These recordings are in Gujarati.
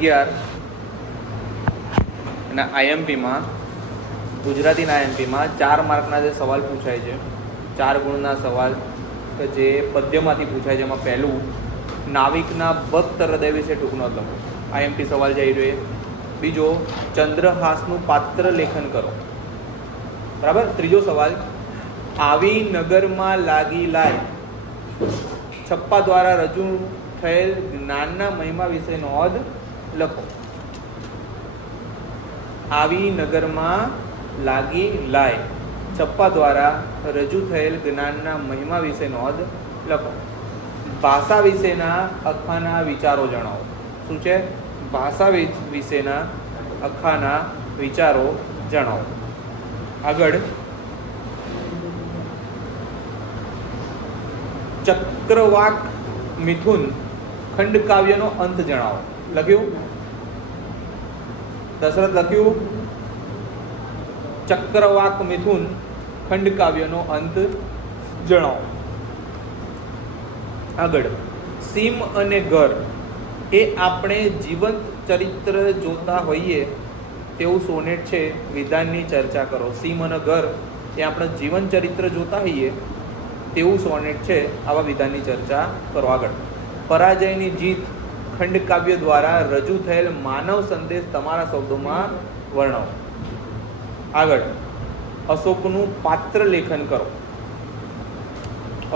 11 અને આઈએમપીમાં ગુજરાતીના આઈએમપીમાં 4 માર્કના જે સવાલ પૂછાય છે, 4 ગુણના સવાલ કે જે પદ્યમાંથી પૂછાય છે. એમાં પહેલું નાવિકના ભક્ત હૃદય વિશે ટૂંકનો લખો. આઈએમપી સવાલ જઈ જોઈએ. બીજો ચંદ્રહાસનું પાત્ર લેખન કરો. બરાબર. ત્રીજો સવાલ આવી નગરમાં લાગી લાય છપ્પા દ્વારા રજૂ થયેલ જ્ઞાનના મહિમા વિશે નોંધ લખો. આવી નગરમાં લાગી લાય છપ્પા દ્વારા રજૂ થયેલ જ્ઞાનના મહિમા વિશે નોંધ લખો. ભાષા વિશેના અખાના વિચારો જણાવો. શું છે? ભાષા વિશેના અખાના વિચારો જણાવો. આગળ ચક્રવાક મિથુન ખંડકાવ્યનો અંત જણાવો. લખ્યું? દશરથ લખ્યું? ચક્રવાક મિથુન ખંડકાવ્યનો અંત જણાવો. આગળ સીમ અને ઘર એ આપણે જીવંત ચરિત્ર જોતા હોઈએ તેવું સોનેટ છે. વિધાનની ચર્ચા કરો. સીમ અને ઘર એ આપણે જીવન ચરિત્ર જોતા હોઈએ તેવું સોનેટ છે. આવા વિધાનની ચર્ચા કરો. આગળ પરાજયની જીત ખંડકાવ્ય દ્વારા રજૂ થયેલ માનવ સંદેશ તમારા શબ્દોમાં વર્ણવો. આગળ અશોકનું પાત્ર લેખન કરો.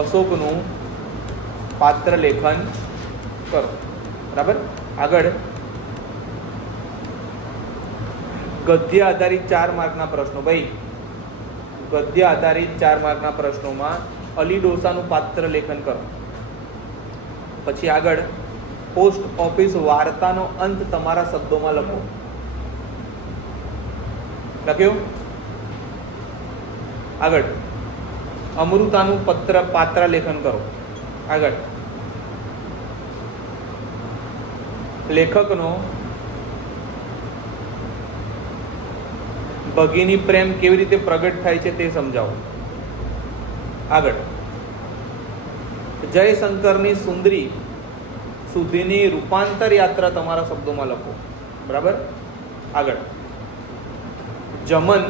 અશોકનું પાત્ર લેખન કરો. બરાબર. આગળ ગદ્ય આધારિત 4 માર્કના પ્રશ્નો. ભાઈ ગદ્ય આધારિત 4 માર્કના પ્રશ્નોમાં અલી ડોસાનું પાત્ર લેખન કરો. પછી આગળ પોસ્ટ ઓફિસ વાર્તાનો અંત તમારા શબ્દોમાં લખો. લખ્યું? આગળ અમૃતાનું પાત્ર લેખન કરો. આગળ લેખકનો ભગીની પ્રેમ કેવી રીતે પ્રગટ થાય છે તે સમજાવો. આગળ જયશંકરની સુંદરી સુધીની રૂપાંતર યાત્રા તમારા શબ્દોમાં લખો. બરાબર. આગળ જમન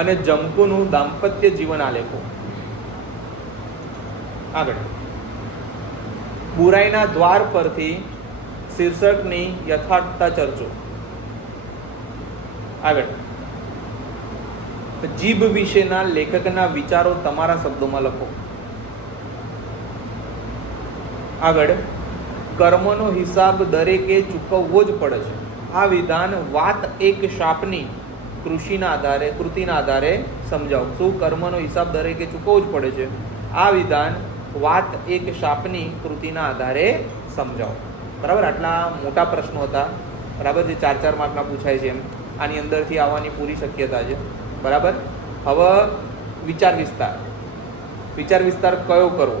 અને જમકુનું દાંપત્ય જીવન આલેખો. આગળ બુરાઈના દ્વાર પરથી શીર્ષકની યથાર્થતા ચર્ચો. આગળ જીભ વિશેના લેખકના વિચારો તમારા શબ્દોમાં લખો. આગળ કર્મનો હિસાબ દરેકે ચૂકવવો જ પડે છે. આ વિધાન વાત એક શાપની કૃતિના આધારે સમજાવો. શું? કર્મનો હિસાબ દરેકે ચૂકવવો જ પડે છે. આ વિધાન વાત એક શાપની કૃતિના આધારે સમજાવો. બરાબર. આટલા મોટા પ્રશ્નો હતા. બરાબર. જે 4 માર્કના પૂછાય છે. એમ આની અંદરથી આવવાની પૂરી શક્યતા છે. બરાબર. હવે વિચાર વિસ્તાર કયો કરવો?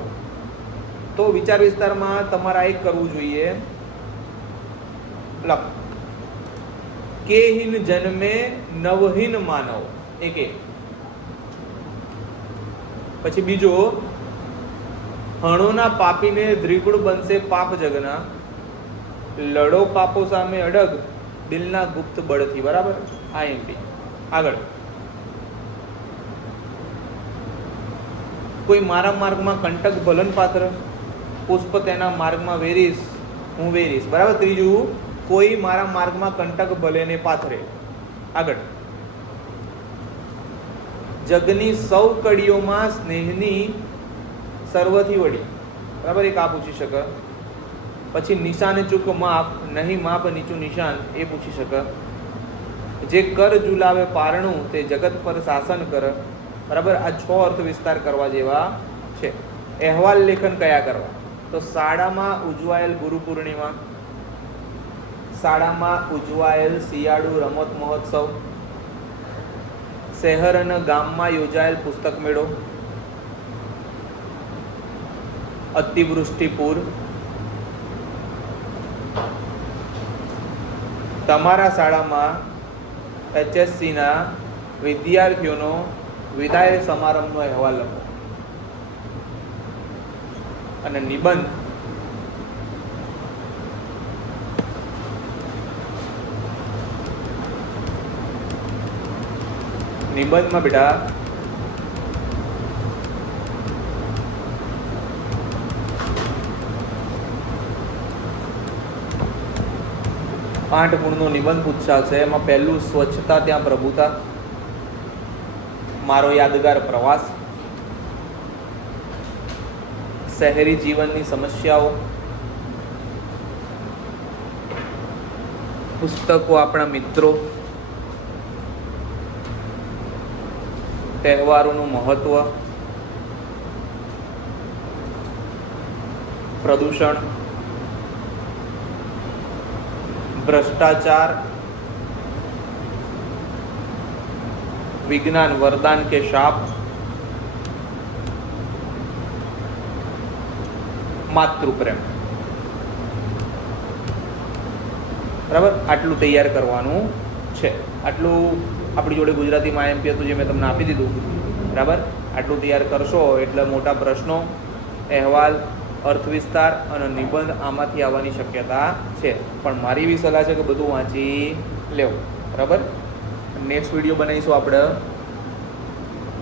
તો વિચાર વિસ્તારમાં તમારે એક કરવું જોઈએ. લખ કેહીન જન્મે નવહીન માનવ. એક. પછી બીજો હણોના પાપીને દ્વિગુણ બનશે પાપ જગના. લડો પાપો સામે અડગ દિલના ગુપ્ત બળથી. બરાબર. આઈએમપી. આગળ કોઈ મારા માર્ગમાં કંટક ભલન પાત્ર પુષ્પ તેના માર્ગમાં વેરીશ હું વેરીશ. બરાબર. ત્રીજું કોઈ મારા માર્ગમાં કંટક ભલે ને પાથરે. આગળ જગની સૌ કડીઓમાં સ્નેહની સર્વથી વડી. બરાબર. એક આ પૂછી શકે. પછી નિશાન ચૂક માપ નહીં માપ નીચું નિશાન એ પૂછી શકે. જે કર ઝુલાવે પારણું તે જગત પર શાસન કર. બરાબર. આ 6 અર્થ વિસ્તાર કરવા જેવા છે. અહેવાલ લેખન કયા કરવા? તો શાળામાં ઉજવાયેલ ગુરુ પૂર્ણિમા, શાળામાં ઉજવાયેલ શિયાળુ રમત મહોત્સવ, શહેર અને ગામમાં યોજાયેલ પુસ્તક મેળો, અતિવૃષ્ટિ પૂર, તમારા શાળામાં HSCના વિદ્યાર્થીઓનો વિદાય સમારંભનો અહેવાલ લખો. અને નિબંધ નિબંધમાં બેટા આઠ ગુણનો નિબંધ પૂછાશે. એમાં પહેલું સ્વચ્છતા ત્યાં પ્રભુતા, મારો યાદગાર પ્રવાસ, શહેરી જીવનની સમસ્યાઓ, પુસ્તકો આપણા મિત્રો, તહેવારોનું મહત્વ, પ્રદૂષણ, ભ્રષ્ટાચાર, વિજ્ઞાન વરદાન કે શાપ, માતૃપ્રેમ. બરાબર, આટલું તૈયાર કરવાનું છે. આટલું આપણી જોડે ગુજરાતીમાં આઈએમપી હતું જે મેં તમને આપી દીધું. બરાબર, આટલું તૈયાર કરશો એટલે મોટા પ્રશ્નો, અહેવાલ, અર્થ વિસ્તાર અને નિબંધ આમાંથી આવવાની શક્યતા છે. પણ મારી એવી સલાહ છે કે બધું વાંચી લેવું. બરાબર, નેક્સ્ટ વિડીયો બનાવીશું આપણે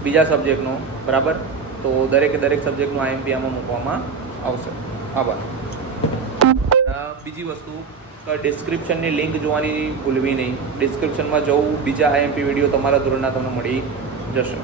બીજા સબ્જેક્ટનો. બરાબર, તો દરેકે દરેક સબ્જેક્ટનું આઈએમપી આમાં મૂકવામાં આવશે. આભાર. બીજી વસ્તુ, ડિસ્ક્રિપ્શનની લિંક જોવાની ભૂલવી નહીં. ડિસ્ક્રિપ્શનમાં જવું, બીજા આઈએમપી વિડીયો તમારા ધોરણના તમને મળી જશે.